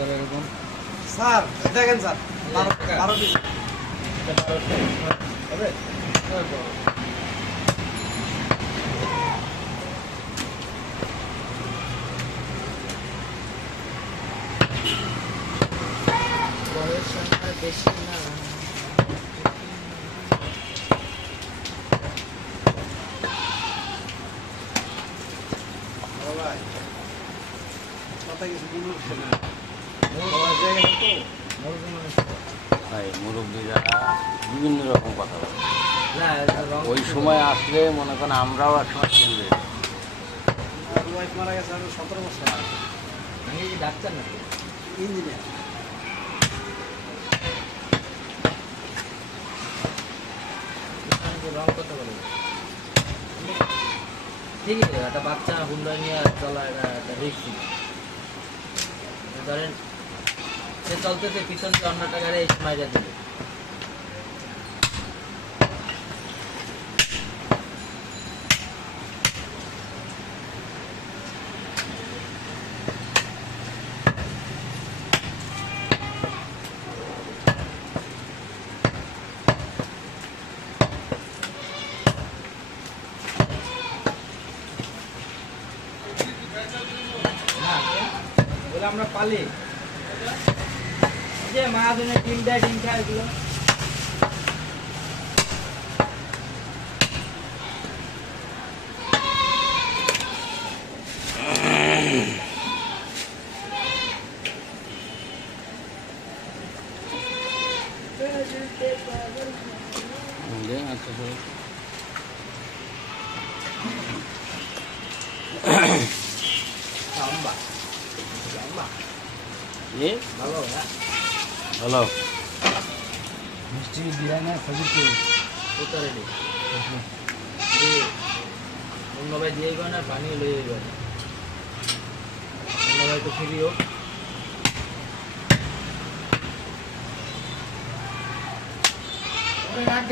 এরকম স্যার দেখেন sir 12 piece হবে। বয়স আমার বেশি না। ভাই কথা কিছু বলছেন না ভাই মুরব্বীরা বিভিন্ন রকম কথা বলে। না, ওই সময় আসলে মনে করেন আমরাও এক সময় চেঞ্জ হয়ে যাই। ওয়াইফ মারা গেছে আমি 17 বছর আমি কি ডাক্তার নাকি? ইঞ্জিনিয়ার রং কথা বলে ঠিকই তো, একটা বাচ্চা হুন্ডা নিয়ে চলা একটা রিস্কি। ধরেন সে চলতেছে পিছন দিয়ে অন্যটা গাড়ি এসে মাইরা দিবে। না বলে আমরা পালি যে মা দিনে ডিম দেয়, ডিম খায় এগুলো। আচ্ছা স্যার। লম্বা লম্বা এ ভালো না হ্যালো মিষ্টি দিয়া না সবুজ উত্তরে দিই অন্য ভাই দিয়ে গো না পানি লয়ে গো অন্য ভাই তো ফিরিও ডাক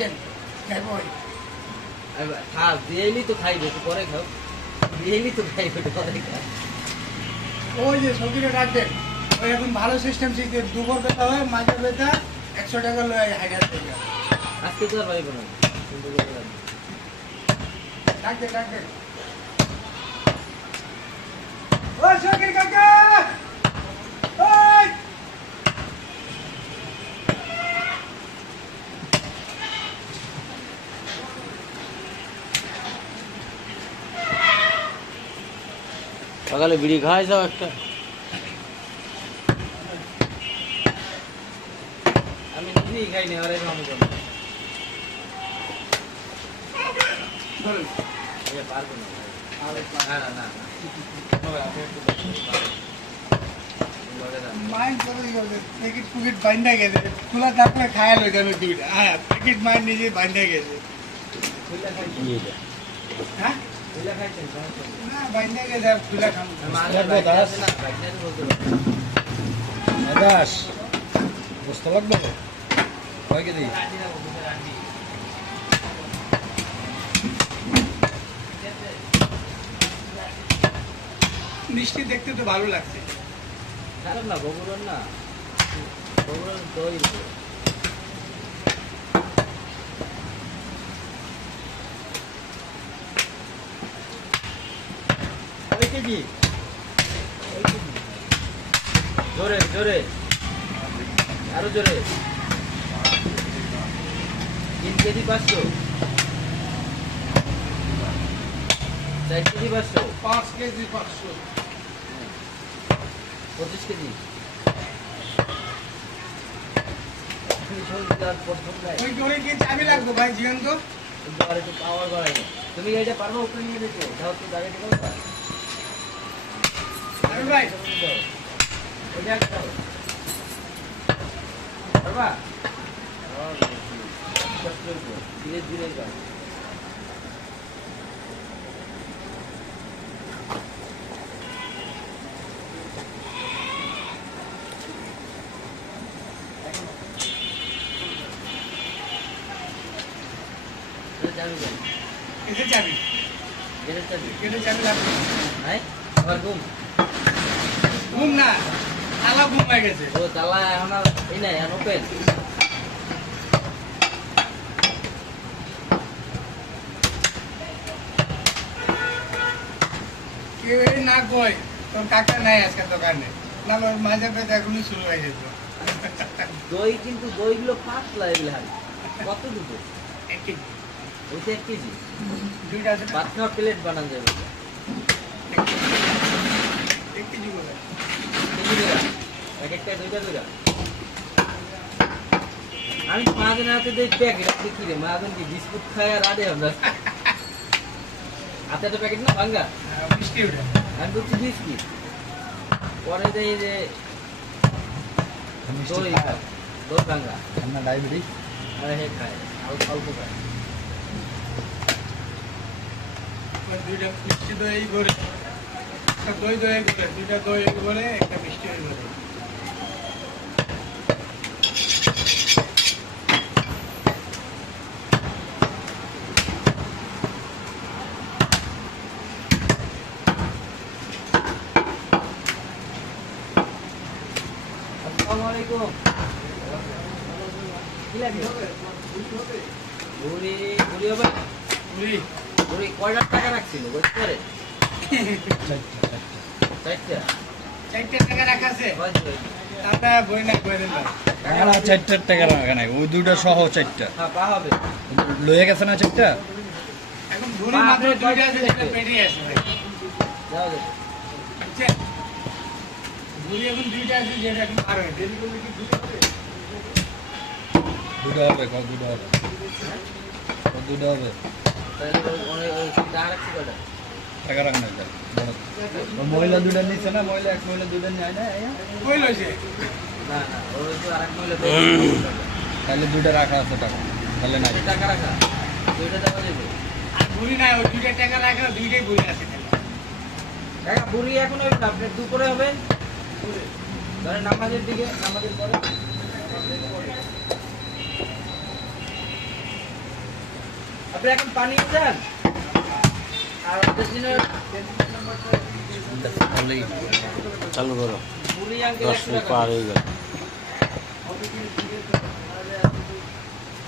দেন খাইবো খাও দিয়েলি তো খাইবে, একটু পরে খাও, দিয়েলি তো খাইবে, একটু পরে খাও। ওই যে সবজিটা ডাক দেন ওই এখন ভালো সিস্টেম শিখে দুপুর বেলা হয় মাঝে বেলা 100 টাকা লয় হাজার টাকা আজকে তো আর পাইব না, কিন্তু বললাম ডাক দেন ওই শকির কাকা ওই সকালে বিড়ি খাওয়াই যাও একটা। আমি নিজেই খাইনি, আর এই আমি করবো পারবো না না না না মাইন্ড করে গেছে প্যাকেট পুকেট বাইন্দা গেছে তুলা তারপরে খায়া লই যাবে দুইটা হ্যাঁ প্যাকেট মাইন্ড নিজে বাইন্দা গেছে খুইলা খাইছি, কি এটা? হ্যাঁ খুইলা খাইছেন সমস্যা নেই। না বাইন্দা গেছে আর তুলা খাম মাঝে বাইক আছে না, বাইক নিয়ে তো বলতে পারবো। আদাস বুঝতে লাগবে কয় কেজি মিষ্টি দেখতে তো ভালো লাগছে খারাপ না, বগুড়ার না, বগুড়ার দই ওই কেজি জোরে জোরে আরো জোরে 3 কেজি 500 4 কেজি 500 5 কেজি 500 25 কেজি ওই করে কি চাবি লাগবে ভাই জিগান তো আর একটু পাওয়ার বাড়াই তুমি এটা পারবো উপরে নিয়ে দেখো যাও তো দাঁড়িয়ে দেখো আরে ভাই ওটা একটা পারবা ধীরে ধীরে যাও এসে চাবি এটা চাবি লাগবে আবার ঘুম ঘুম না তালা ঘুমায় গেছে। ও তালা এখন আর এই নাই এখন ওপেন। কেউ এই না কয় তোর কাকা নাই আজকে দোকানে, না মাঝে পেতে এখনই শুরু হয়ে যেত। দই কিন্তু দইগুলো পাতলা এগুলো হারি কত দুটো এক কেজি, ওইটা 1 কেজি দুইটা আছে না? ভাত খাওয়া প্লেট বানান যাবে এক কেজি করে। এক একটা দুইটা দুইটা আমি মাঝে হাতে দেই প্যাকেট আপনি কি রে মাঝে কি বিস্কুট খায় আর আডে আমরা হাতে তো প্যাকেট না ভাঙ্গা মিষ্টি ওটা। আমি বলছি বিস্কিট পরে দেই যে মিষ্টি দই খায়। দই ভাঙ্গা ঠান্ডা ডায়াবেটিস। আরে হে খায় অল্প অল্প খায় দুইটা মিষ্টি দই করে, একটা দই দই করে, দুইটা দই করে, একটা মিষ্টি দই করে। আসসালামু আলাইকুম কি লাগে ঘুরি ঘুরি হবে পুরি ঘুরি কয়টা টাকা রাখছিল বুঝতে পারে চারটা 4 টাকা রাখা আছে, কয় দিল? তাতে বই না করে দেন। না 4 টাকা রাখা নাই, ওই দুইটা সহ 4টা হ্যাঁ পা হবে লয়ে গেছে না 4টা। এখন ঘুরি মাত্র দুইটা আছে, যেটা পেরিয়ে আছে ভাই, যাও দেখো বুঝছেন? ঘুরি এখন দুইটা আছে, যেটা এখন পার হয়ে দেরি করলে কি দুটো হবে? দুটো হবে, কত দুটো হবে, কত দুটো হবে। তাহলে অনেক টাকা রাখছি কয়টা টাকা রাখা নাই তাই। ও মহিলা দুটো নিচ্ছে না, মহিলা এক মহিলা দুটো নেয় না আইয়া? কই লইছে? না না ওই তো আরেক মহিলা তাহলে দুটো রাখা আছে টাকা, তাহলে নাই। টাকা রাখা দুইটা টাকা দেবে আর ঘুরি নাই, ওই দুইটা টাকা রাখা, দুইটাই বই আছে খালি। টাকা বুড়ি এখন হবে না আপনার দুপুরে হবে ধরেন নামাজের দিকে নামাজের পরে আপনি এখন পানি চান আর দিনের চালু করো, বুড়ি আঙ্কেল 10 মিনিট পার হয়ে গেল।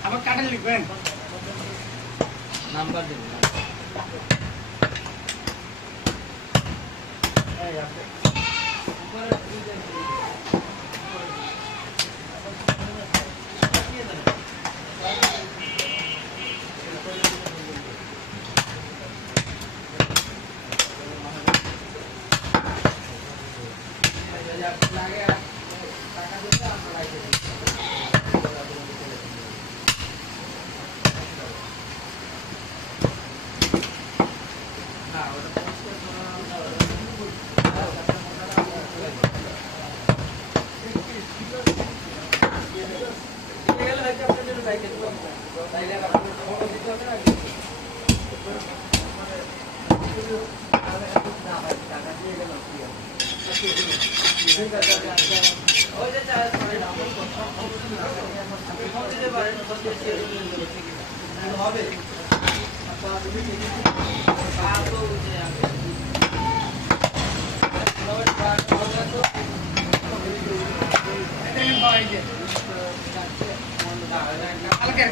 আবার কাটা লিখবেন। নাম্বার দিন এই আপনি উপরে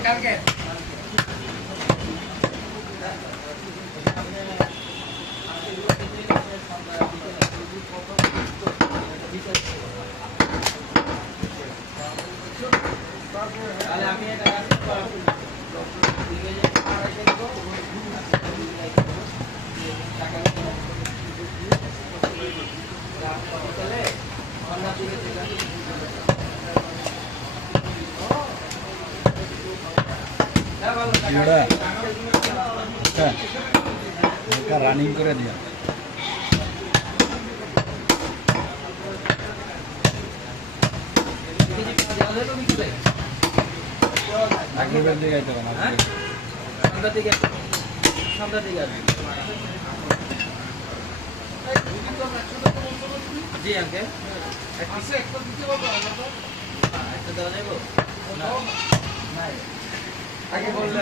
কালকে তাহলে আমি এটা রানিং করে দিয়া আগের দিকে যাইতে হবে না। সন্ধ্যার দিকে সন্ধ্যার দিকে আসবে জি আঙ্কেল একটা দেওয়া যাবো আগে বললে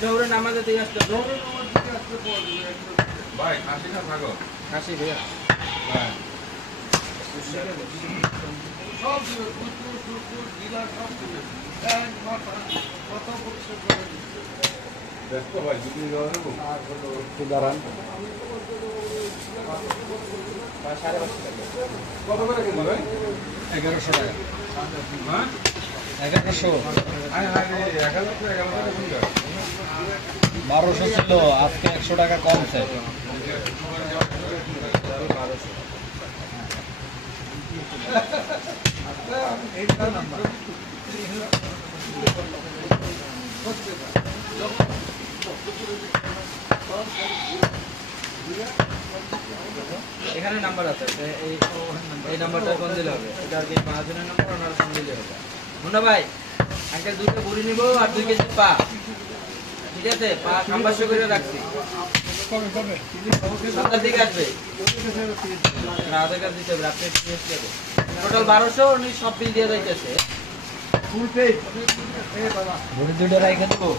জৌরে নামাজে দিয়ে আসতে ভাই খাসি না ভাগো কাশি ভাইয়া হ্যাঁ সব দিবে, কুকুর, ডিলার সব দিবে। ব্যাংক, মাথা, কত পরিষ্কার করে দিবে। একটু দাঁড়ান। সাড়ে 500 টাকা। 1100 টাকা। 1100 1200 ছিল, আজকে 100 টাকা কমছে। এখানে নাম্বার আছে, এই নাম্বারটা ফোন দিলে হবে। এটা আর কি মহাজনের নাম্বার, ওনার ফোন দিলে হবে। মুন্না ভাই, আঙ্কেল 2টা বুড়ি নিব আর 2 কেজি পা, ঠিক আছে? পা খাম্বাসে করে রাখছি, সন্ধ্যার দিকে আসবে। না, আধার কার্ড দিতে হবে, আপনি টোটাল 1200, উনি সব বিল দিয়ে যাইতেছে। ঘড়ি দুটো রাইখে দেবো।